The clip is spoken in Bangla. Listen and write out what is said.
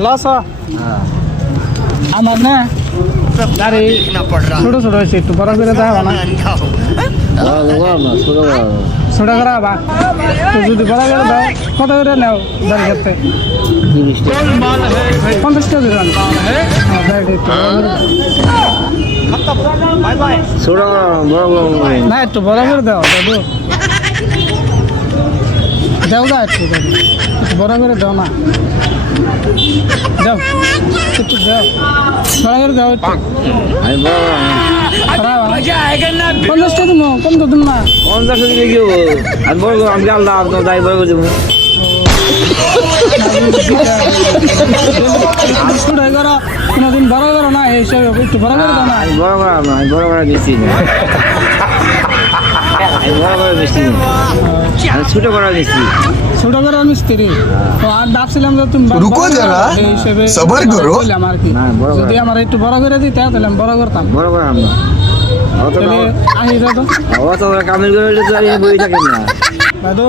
ভালো আছো? আমার না দাড়ি ছোট ছোট হয়েছে, একটু বড় করে দেওয়া না? ছোট করে বা তো যদি বড় করে দাও কত করে নেও দাড়ি করতে? 50 টাকা দিবেন। না একটু বড় করে দাও দাদু, দাও দা একটু দাদু, একটু বড় করে দাও না, দাও একটু দাও, বড় করে দাও একটু। 50 টাকা দিবো, কম তো দিন না। কোনোদিন বড় করো না, এই হিসাবে একটু বড় করে দাও না। ছোট করা গেছি। ছোট করে মিস্ত্রি তো আর ডাকছিলাম যে তুমি রুকো যারা, সবার করো। আমার কি যদি আমার একটু বড় করে দিতে তাহলে আমি বড় করতাম। বড় করা আমরা আহি দাদু কামের করে বই থাকেন না দাদু।